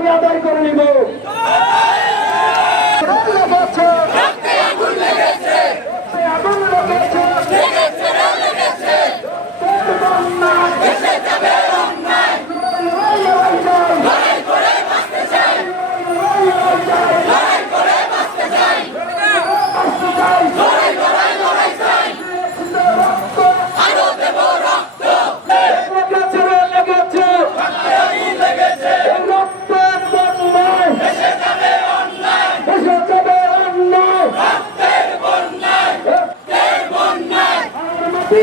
দাবি আদায় করে নিব আগুন লেগেছে। আগুন লেগেছে। লেগেছে রে, লেগেছে। এই রক্তের বন্যায় এসে যাবে অন্যায়। আমার মাটি,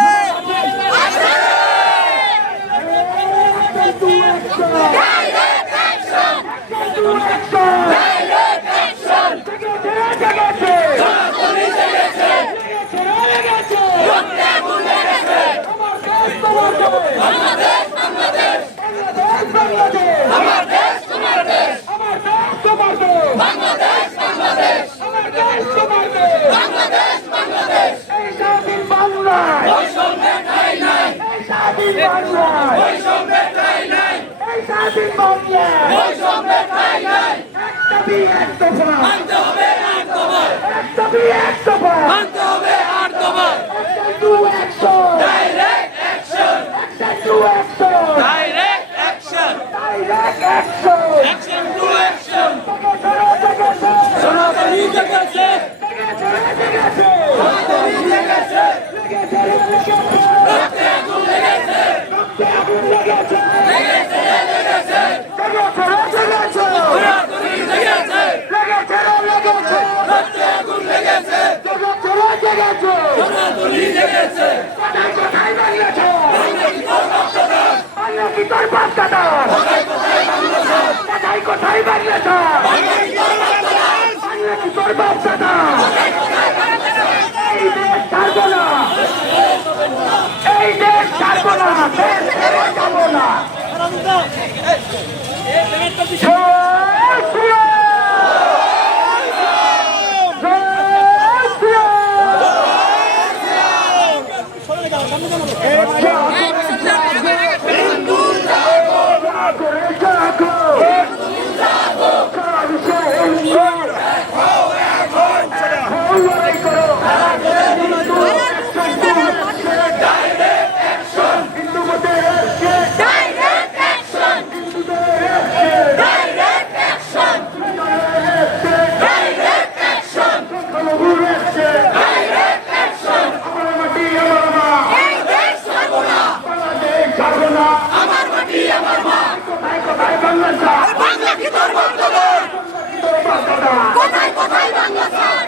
মানতে হবে এক দফা মানতে হবে এক দফা মানতে হবে জেগেছে কোথায় কোথায় বাংলা কি তোর বাপ দাদা কোথায় কোথায় বাংলাদেশ বাংলা কি তোর বাপ দাদা এই দেশ ছাড়বো না এই দেশ ছাড়বো না দেশ ছেড়ে যাব না জয় শ্রীরাম! জয় শ্রীরাম! জাগরে জাগো! সারা বিশ্বে হিন্দু! এখন লড়াই করো! হিন্দু action! হিন্দু ভোটের action! হিন্দুদের action! সংখ্যালঘুর action! আমার মাটি আমার মা বাংলাদেশ ছাড়বো না আমার মাটি আমার মা কোথায় কোথায় বাংলাদেশ বাংলা কি তোর বর্তমান তোর বাপ দাদা কোথায় কোথায় বাংলা স্যার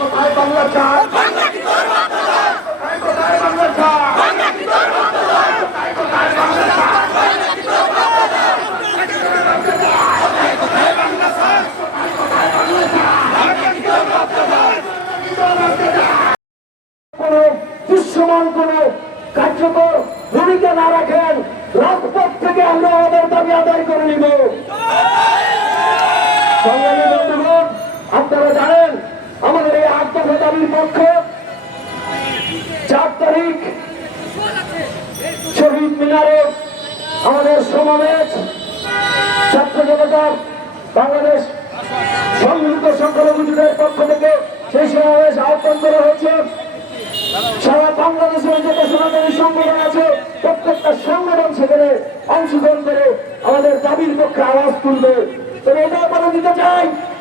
কোথায় বাংলাদেশ বাংলা কি তোর বর্তমান কোথায় কোথায় বাংলাদেশ বাংলা কি তোর বর্তমান কোন দৃশ্যমান কোন কার্যকর ভূমিকা না রাখেন, রাজপথ থেকে আমরা আমাদের দাবি আদায় করে নিব। আপনারা জানেন, আমাদের এই আট দফা দাবির পক্ষে চার তারিখ শহীদ মিনারে আমাদের সমাবেশ। ছাত্র জনতার বাংলাদেশ সংযুক্ত সংখ্যালঘু জোটের পক্ষ থেকে সেই সমাবেশ আহ্বান করা হয়েছে। সারা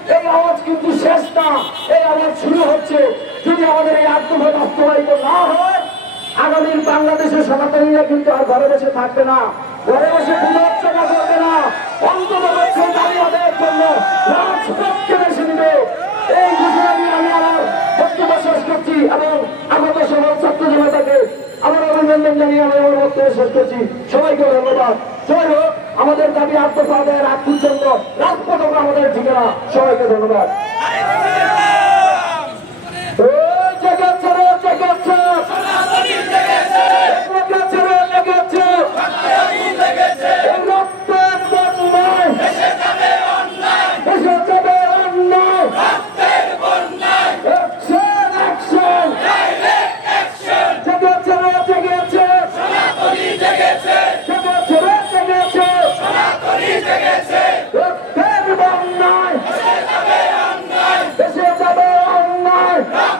এই আওয়াজ না। শুরু হচ্ছে। যদি আমাদের এই আত্মভাব বাস্তবায়িত না হয়, আগামীর বাংলাদেশের সনাতনীরা কিন্তু আর ঘরে বসে থাকবে না। ঘরে বসে পুনর্চনা করবে না। অন্তত করছি এবং আগত সকল ছাত্র জনতাকে আমার অভিনন্দন জানিয়ে আমি আমার বক্তব্য শেষ করছি। সবাইকে ধন্যবাদ। জয় হোক আমাদের দাবি আত্মসা আত্মচন্দ্র আগ রাজপথ আমাদের ঠিকানা। সবাইকে ধন্যবাদ। Sir!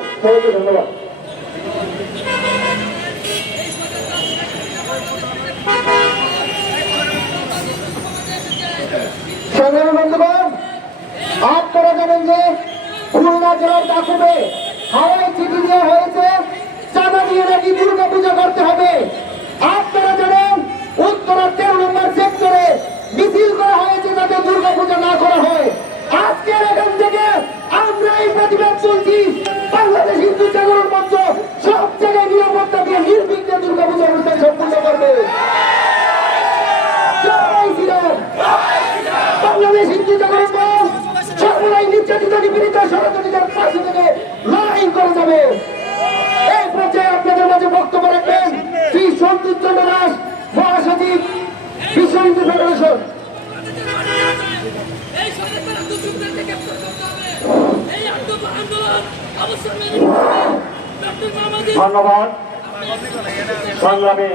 থাকবে সবাইকে ধন্যবাদ সংগ্রামী বন্ধুগণ, আপনারা জানেন যে খুলনা জেলার দাকুবে হাওয়াই চিঠি দেওয়া হয়েছে, চাঁদা দিয়ে নাকি দুর্গা পূজা করতে হবে। আপনারা জানেন উত্তরা তেরো নম্বর সেক্টরে মিছিল করা হয়েছে যাতে দুর্গা করব। এই পর্যায়ে মাঝে বক্তব্য রাখবেন শ্রী সন্তোষচন্দ্র দাস মহাসচিব বিশ্বহিন্দু ধন্যবাদ। সংগ্রামে